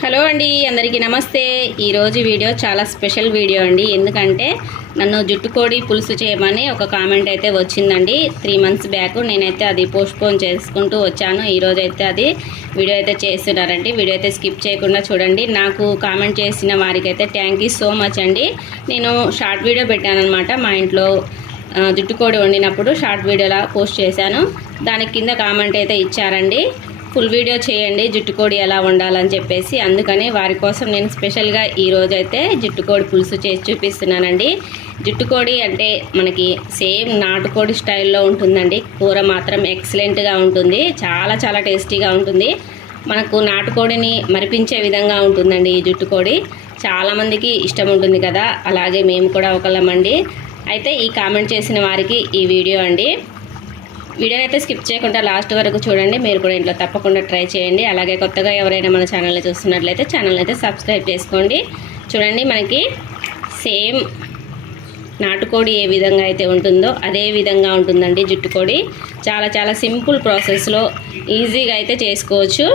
Hello అండి అందరికీ నమస్తే. ఈరోజు వీడియో చాలా స్పెషల్ వీడియో అండి. ఎందుకంటే నన్ను జుట్టుకోడి పులుసు చేయమని ఒక కామెంట్ అయితే వచ్చిందండి. త్రీ మంత్స్ బ్యాక్ నేనైతే అది పోస్ట్పోన్ చేసుకుంటూ వచ్చాను. ఈరోజు అయితే అది వీడియో అయితే చేస్తున్నారండి. వీడియో అయితే స్కిప్ చేయకుండా చూడండి. నాకు కామెంట్ చేసిన వారికైతే థ్యాంక్ యూ సో మచ్ అండి. నేను షార్ట్ వీడియో పెట్టాను అనమాట మా ఇంట్లో జుట్టుకోడి వండినప్పుడు షార్ట్ వీడియోలా పోస్ట్ చేశాను. దాని కింద కామెంట్ అయితే ఇచ్చారండి. ఫుల్ వీడియో చేయండి జుట్టుకోడి ఎలా వండాలని చెప్పేసి. అందుకని వారి కోసం నేను స్పెషల్గా ఈరోజు అయితే జుట్టుకోడి పులుసు చేసి చూపిస్తున్నానండి. జుట్టుకోడి అంటే మనకి సేమ్ నాటుకోడి స్టైల్లో ఉంటుందండి. కూర మాత్రం ఎక్సలెంట్గా ఉంటుంది. చాలా చాలా టేస్టీగా ఉంటుంది. మనకు నాటుకోడిని మరిపించే విధంగా ఉంటుందండి ఈ జుట్టుకోడి చాలామందికి ఇష్టం ఉంటుంది కదా. అలాగే మేము కూడా ఒకళ్ళమండి. అయితే ఈ కామెంట్ చేసిన వారికి ఈ వీడియో అండి. వీడియోని అయితే స్కిప్ చేయకుండా లాస్ట్ వరకు చూడండి. మీరు కూడా ఇంట్లో తప్పకుండా ట్రై చేయండి. అలాగే కొత్తగా ఎవరైనా మన ఛానల్ని చూస్తున్నట్లయితే ఛానల్ని అయితే సబ్స్క్రైబ్ చేసుకోండి. చూడండి మనకి సేమ్ నాటుకోడి ఏ విధంగా అయితే ఉంటుందో అదే విధంగా ఉంటుందండి జుట్టుకోడి చాలా చాలా సింపుల్ ప్రాసెస్లో ఈజీగా అయితే చేసుకోవచ్చు.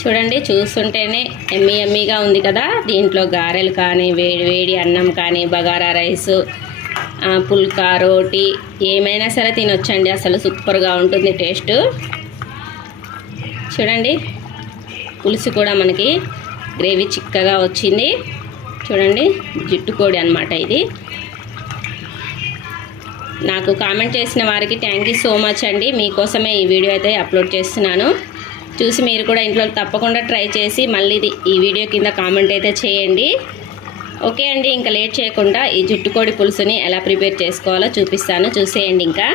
చూడండి చూస్తుంటేనే ఎమ్మీ ఎమ్మీగా ఉంది కదా. దీంట్లో గారెలు కానీ వేడి వేడి అన్నం కానీ బగారా రైస్ పుల్కా రోటీ ఏమైనా సరే తినొచ్చండి. అసలు సూపర్గా ఉంటుంది టేస్ట్. చూడండి పులుసు కూడా మనకి గ్రేవీ చిక్కగా వచ్చింది. చూడండి జుట్టుకోడి అనమాట ఇది. నాకు కామెంట్ చేసిన వారికి థ్యాంక్ యూ సో మచ్ అండి. మీకోసమే ఈ వీడియో అయితే అప్లోడ్ చేస్తున్నాను. చూసి మీరు కూడా ఇంట్లో తప్పకుండా ట్రై చేసి మళ్ళీ ఇది ఈ వీడియో కింద కామెంట్ అయితే చేయండి. ఓకే అండి ఇంకా లేట్ చేయకుండా ఈ జుట్టుకోడి పులుసుని ఎలా ప్రిపేర్ చేసుకోవాలో చూపిస్తాను. చూసేయండి ఇంకా.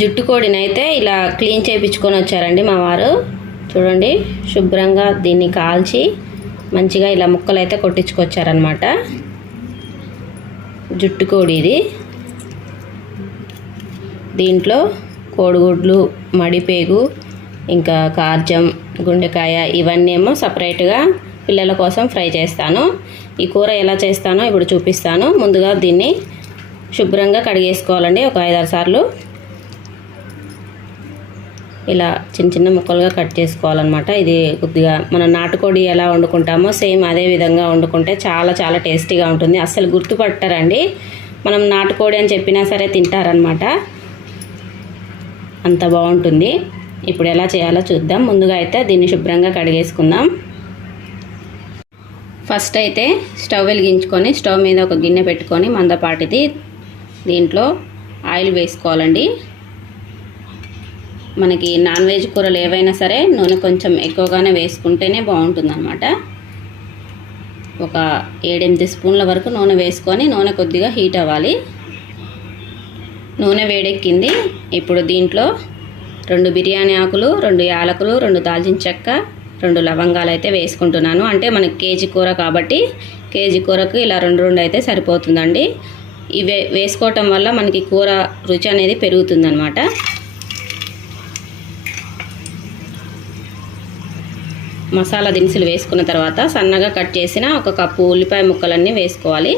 జుట్టుకోడిని అయితే ఇలా క్లీన్ చేయించుకొని వచ్చారండి మా వారు. చూడండి శుభ్రంగా దీన్ని కాల్చి మంచిగా ఇలా ముక్కలు అయితే కొట్టించుకొచ్చారనమాట జుట్టుకోడి ఇది. దీంట్లో కోడిగుడ్లు మడిపేగు ఇంకా కార్జం గుండెకాయ ఇవన్నీ ఏమో సపరేట్గా పిల్లల కోసం ఫ్రై చేస్తాను. ఈ కూర ఎలా చేస్తానో ఇప్పుడు చూపిస్తాను. ముందుగా దీన్ని శుభ్రంగా కడిగేసుకోవాలండి ఒక ఐదారు సార్లు. ఇలా చిన్న చిన్న ముక్కలుగా కట్ చేసుకోవాలన్నమాట. ఇది కొద్దిగా మనం నాటుకోడి ఎలా వండుకుంటామో సేమ్ అదే విధంగా వండుకుంటే చాలా చాలా టేస్టీగా ఉంటుంది. అస్సలు గుర్తుపట్టరండి. మనం నాటుకోడి అని చెప్పినా సరే తింటారనమాట అంత బాగుంటుంది. ఇప్పుడు ఎలా చేయాలో చూద్దాం. ముందుగా అయితే దీన్ని శుభ్రంగా కడిగేసుకుందాం. ఫస్ట్ అయితే స్టవ్ వెలిగించుకొని స్టవ్ మీద ఒక గిన్నె పెట్టుకొని మందపాటిది దీంట్లో ఆయిల్ వేసుకోవాలండి. మనకి నాన్ వెజ్ కూరలు ఏవైనా సరే నూనె కొంచెం ఎక్కువగానే వేసుకుంటేనే బాగుంటుందన్నమాట. ఒక ఏడెనిమిది స్పూన్ల వరకు నూనె వేసుకొని నూనె కొద్దిగా హీట్ అవ్వాలి. నూనె వేడెక్కింది. ఇప్పుడు దీంట్లో రెండు బిర్యానీ ఆకులు రెండు యాలకులు రెండు దాల్చిన చెక్క రెండు లవంగాలు అయితే వేసుకుంటున్నాను. అంటే మనకి కేజీ కూర కాబట్టి కేజీ కూరకు ఇలా రెండు రెండు అయితే సరిపోతుందండి. ఇవే వేసుకోవటం వల్ల మనకి కూర రుచి అనేది పెరుగుతుందన్నమాట. మసాలా దినుసులు వేసుకున్న తర్వాత సన్నగా కట్ చేసిన ఒక కప్పు ఉల్లిపాయ ముక్కలన్నీ వేసుకోవాలి.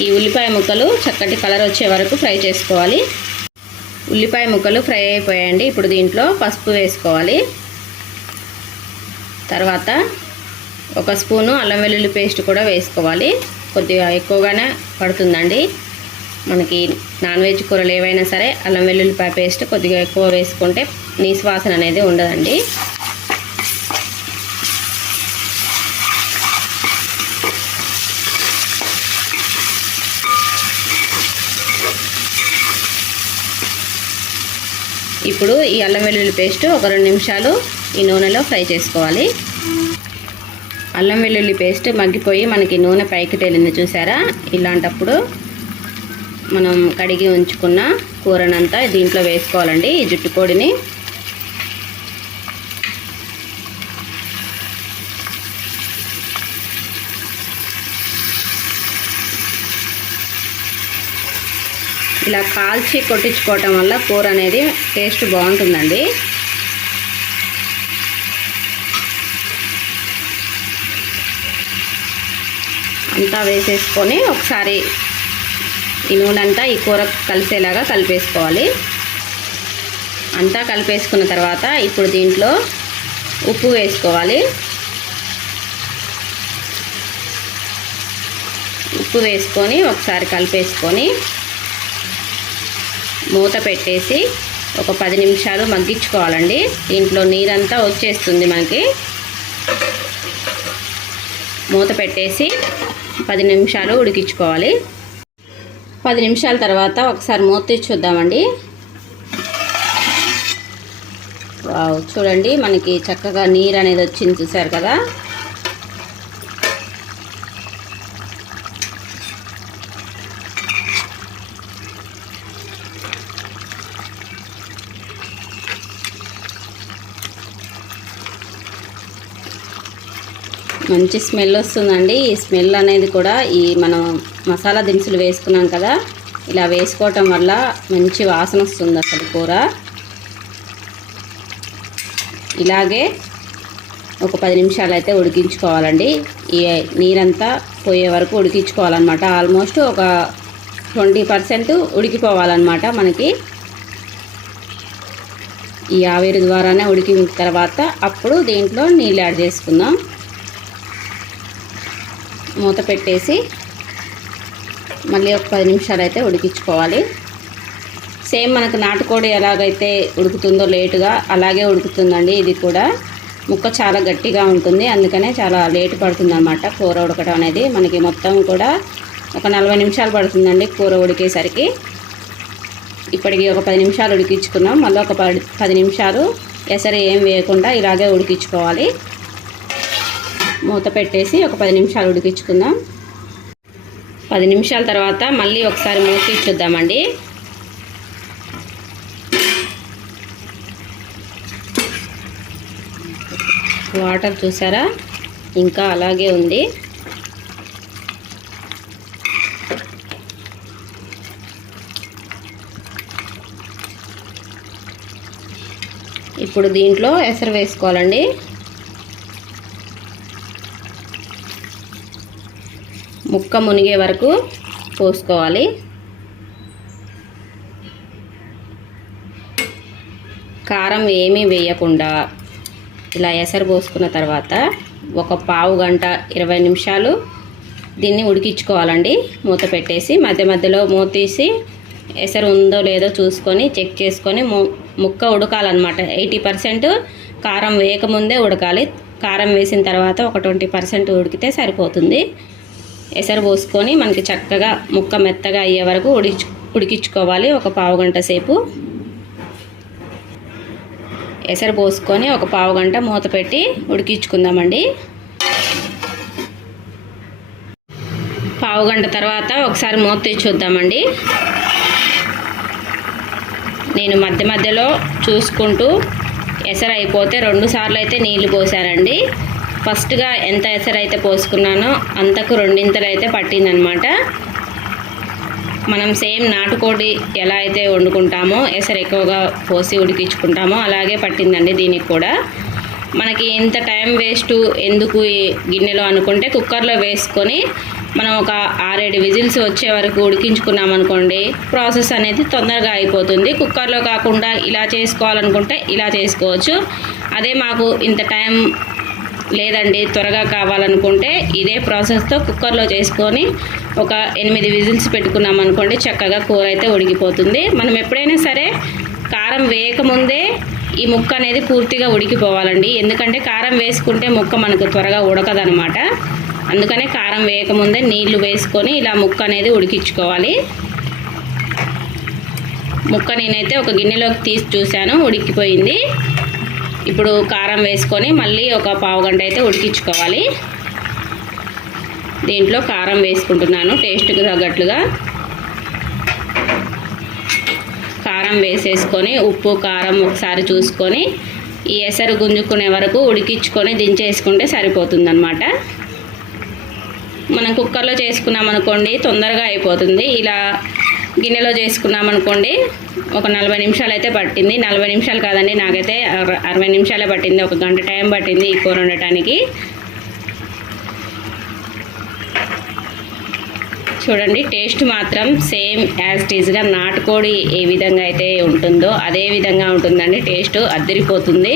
ఈ ఉల్లిపాయ ముక్కలు చక్కటి కలర్ వచ్చే వరకు ఫ్రై చేసుకోవాలి. ఉల్లిపాయ ముక్కలు ఫ్రై అయిపోయాయండి. ఇప్పుడు దీంట్లో పసుపు వేసుకోవాలి. తర్వాత ఒక స్పూను అల్లం వెల్లుల్లి పేస్ట్ కూడా వేసుకోవాలి. కొద్దిగా ఎక్కువగానే పడుతుందండి. మనకి నాన్ వెజ్ కూరలు ఏవైనా సరే అల్లం వెల్లుల్లిపాయ పేస్ట్ కొద్దిగా ఎక్కువ వేసుకుంటే నీసు వాసన అనేది ఉండదండి. ఇప్పుడు ఈ అల్లం వెల్లుల్లి పేస్ట్ ఒక రెండు నిమిషాలు ఈ నూనెలో ఫ్రై చేసుకోవాలి. అల్లం వెల్లుల్లి పేస్ట్ మగ్గిపోయి మనకి నూనె పైకి తేలింది చూసారా? ఇలాంటప్పుడు మనం కడిగి ఉంచుకున్న కూరనంతా దీంట్లో వేసుకోవాలండి. ఈ జుట్టుకోడిని ఇలా కాల్చి కొట్టించుకోవటం వల్ల కూర అనేది టేస్ట్ బాగుంటుందండి. అంతా వేసేసుకొని ఒకసారి ఈ నూనె అంతా ఈ కూర కలిసేలాగా కలిపేసుకోవాలి. అంతా కలిపేసుకున్న తర్వాత ఇప్పుడు దీంట్లో ఉప్పు వేసుకోవాలి. ఉప్పు వేసుకొని ఒకసారి కలిపేసుకొని మూత పెట్టేసి ఒక పది నిమిషాలు మగ్గించుకోవాలండి. దీంట్లో నీరంతా వచ్చేస్తుంది మనకి. మూత పెట్టేసి పది నిమిషాలు ఉడికించుకోవాలి. పది నిమిషాల తర్వాత ఒకసారి మూత చూద్దామండి. చూడండి మనకి చక్కగా నీరు అనేది వచ్చింది చూసారు కదా. మంచి స్మెల్ వస్తుందండి. ఈ స్మెల్ అనేది కూడా ఈ మనం మసాలా దినుసులు వేసుకున్నాం కదా ఇలా వేసుకోవటం వల్ల మంచి వాసన వస్తుంది అసలు కూర. ఇలాగే ఒక పది నిమిషాలు అయితే ఉడికించుకోవాలండి. ఈ నీరంతా పోయే వరకు ఉడికించుకోవాలన్నమాట. ఆల్మోస్ట్ ఒక ట్వంటీ పర్సెంట్ ఉడికిపోవాలన్నమాట మనకి. ఈ ఆవిరి ద్వారానే ఉడికిన తర్వాత అప్పుడు దీంట్లో నీళ్ళు యాడ్ చేసుకుందాం. మూత పెట్టేసి మళ్ళీ ఒక పది నిమిషాలు అయితే ఉడికించుకోవాలి. సేమ్ మనకు నాటుకోడి ఎలాగైతే ఉడుకుతుందో లేటుగా అలాగే ఉడుకుతుందండి. ఇది కూడా ముక్క చాలా గట్టిగా ఉంటుంది. అందుకనే చాలా లేటు పడుతుంది అనమాట కూర ఉడకడం అనేది. మనకి మొత్తం కూడా ఒక నలభై నిమిషాలు పడుతుందండి కూర ఉడికేసరికి. ఇప్పటికి ఒక పది నిమిషాలు ఉడికించుకున్నాం. మళ్ళీ ఒక పది పది నిమిషాలు ఎసరు ఏం వేయకుండా ఇలాగే ఉడికించుకోవాలి. మూత పెట్టేసి ఒక పది నిమిషాలు ఉడికించుకుందాం. పది నిమిషాల తర్వాత మళ్ళీ ఒకసారి మూత వాటర్ చూసారా? ఇంకా అలాగే ఉంది. ఇప్పుడు దీంట్లో ఎసరు వేసుకోవాలండి. ముక్క మునిగే వరకు పోసుకోవాలి. కారం ఏమీ వేయకుండా ఇలా ఎసరు పోసుకున్న తర్వాత ఒక పావు గంట ఇరవై నిమిషాలు దీన్ని ఉడికించుకోవాలండి. మూత పెట్టేసి మధ్య మధ్యలో మూతీసి ఎసరు ఉందో లేదో చూసుకొని చెక్ చేసుకొని ము ముక్క ఉడకాలన్నమాట. ఎయిటీ పర్సెంట్ కారం వేయకముందే ఉడకాలి. కారం వేసిన తర్వాత ఒక ట్వంటీ పర్సెంట్ ఉడికితే సరిపోతుంది. ఎసరు పోసుకొని మనకి చక్కగా ముక్క మెత్తగా అయ్యే వరకు ఉడిచి ఉడికించుకోవాలి ఒక పావు గంట సేపు. ఎసరు పోసుకొని ఒక పావు గంట మూత పెట్టి ఉడికించుకుందామండి. పావు గంట తర్వాత ఒకసారి మూత తీసి చూద్దామండి. నేను మధ్య మధ్యలో చూసుకుంటూ ఎసరు అయిపోతే రెండు సార్లు అయితే నీళ్ళు పోసానండి. ఫస్ట్గా ఎంత ఎసరు అయితే పోసుకున్నానో అంతకు రెండింతలు అయితే పట్టిందనమాట. మనం సేమ్ నాటుకోడి ఎలా అయితే వండుకుంటామో ఎసరు ఎక్కువగా పోసి ఉడికించుకుంటామో అలాగే పట్టిందండి దీనికి కూడా. మనకి ఇంత టైం వేస్ట్ ఎందుకు ఈ గిన్నెలో అనుకుంటే కుక్కర్లో వేసుకొని మనం ఒక ఆరేడు విజిల్స్ వచ్చే వరకు ఉడికించుకున్నాం అనుకోండి ప్రాసెస్ అనేది తొందరగా అయిపోతుంది. కుక్కర్లో కాకుండా ఇలా చేసుకోవాలనుకుంటే ఇలా చేసుకోవచ్చు. అదే మాకు ఇంత టైం లేదండి త్వరగా కావాలనుకుంటే ఇదే ప్రాసెస్తో కుక్కర్లో చేసుకొని ఒక ఎనిమిది విజిల్స్ పెట్టుకున్నాం అనుకోండి చక్కగా కూర అయితే ఉడికిపోతుంది. మనం ఎప్పుడైనా సరే కారం వేయకముందే ఈ ముక్క అనేది పూర్తిగా ఉడికిపోవాలండి. ఎందుకంటే కారం వేసుకుంటే ముక్క మనకు త్వరగా ఉడకదనమాట. అందుకనే కారం వేయకముందే నీళ్ళు వేసుకొని ఇలా ముక్క అనేది ఉడికించుకోవాలి. ముక్క నేనైతే ఒక గిన్నెలోకి తీసి చూశాను ఉడికిపోయింది. ఇప్పుడు కారం వేసుకొని మళ్ళీ ఒక పావు గంట అయితే ఉడికించుకోవాలి. దీంట్లో కారం వేసుకుంటున్నాను టేస్ట్కి తగ్గట్లుగా. కారం వేసేసుకొని ఉప్పు కారం ఒకసారి చూసుకొని ఈ ఎసరు గుంజుకునే వరకు ఉడికించుకొని దించేసుకుంటే సరిపోతుందన్నమాట. మనం కుక్కర్లో చేసుకున్నాం అనుకోండి తొందరగా అయిపోతుంది. ఇలా గిన్నెలో చేసుకున్నాం అనుకోండి ఒక నలభై నిమిషాలు అయితే పట్టింది. నలభై నిమిషాలు కాదండి నాకైతే అరవై నిమిషాలే పట్టింది. ఒక గంట టైం పట్టింది ఈ కూర వండటానికి. చూడండి టేస్ట్ మాత్రం సేమ్ యాజ్ టీజ్గా నాటుకోడి ఏ విధంగా అయితే ఉంటుందో అదే విధంగా ఉంటుందండి. టేస్ట్ అద్దరిపోతుంది.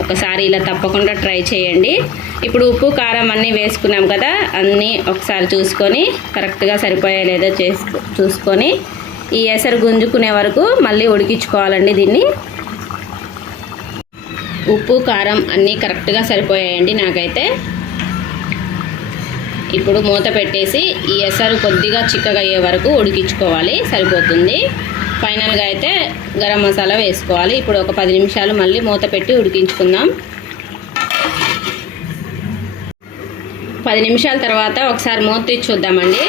ఒకసారి ఇలా తప్పకుండా ట్రై చేయండి. ఇప్పుడు ఉప్పు కారం అన్నీ వేసుకున్నాం కదా అన్నీ ఒకసారి చూసుకొని కరెక్ట్గా సరిపోయా లేదో చేసుకు చూసుకొని ఈ ఎసరు గుంజుకునే వరకు మళ్ళీ ఉడికించుకోవాలండి దీన్ని. ఉప్పు కారం అన్నీ కరెక్ట్గా సరిపోయాయండి నాకైతే. ఇప్పుడు మూత పెట్టేసి ఈ ఎసరు కొద్దిగా చిక్కగా అయ్యే వరకు ఉడికించుకోవాలి సరిపోతుంది. ఫైనల్గా అయితే గరం మసాలా వేసుకోవాలి. ఇప్పుడు ఒక పది నిమిషాలు మళ్ళీ మూత పెట్టి ఉడికించుకుందాం. పది నిమిషాల తర్వాత ఒకసారి మూత తీసి చూద్దామండి.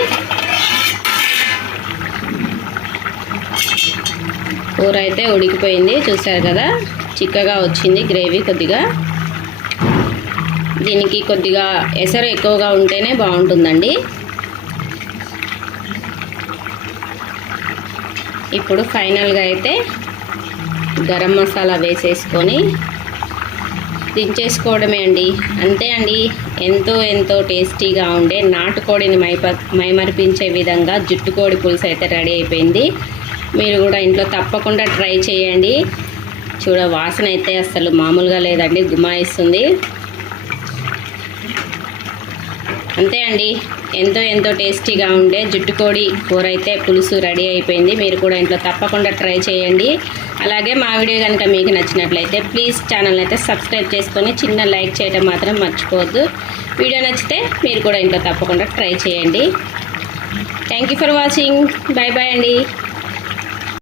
కూర అయితే ఉడికిపోయింది. చూసారు కదా? చిక్కగా వచ్చింది గ్రేవీ కొద్దిగా. దీనికి కొద్దిగా ఎసరు ఎక్కువగా ఉంటేనే బాగుంటుందండి. ఇప్పుడు ఫైనల్గా అయితే గరం మసాలా వేసేసుకొని దించేసుకోవడమే అండి. అంతే అండి. ఎంతో ఎంతో టేస్టీగా ఉండే నాటుకోడిని మైప మైమరిపించే విధంగా జుట్టుకోడి పులుసు అయితే రెడీ అయిపోయింది. మీరు కూడా ఇంట్లో తప్పకుండా ట్రై చేయండి. చూడ వాసన అయితే అసలు మామూలుగా లేదండి. గుమాయిస్తుంది. అంతే అండి. ఎంతో ఎంతో టేస్టీగా ఉండే జుట్టుకోడి కూర అయితే పులుసు రెడీ అయిపోయింది. మీరు కూడా ఇంట్లో తప్పకుండా ట్రై చేయండి. అలాగే మా వీడియో కనుక మీకు నచ్చినట్లయితే ప్లీజ్ ఛానల్ అయితే సబ్స్క్రైబ్ చేసుకొని చిన్న లైక్ చేయడం మాత్రం మర్చిపోవద్దు. వీడియో నచ్చితే మీరు కూడా ఇంట్లో తప్పకుండా ట్రై చేయండి. Thank you for watching bye bye అండి.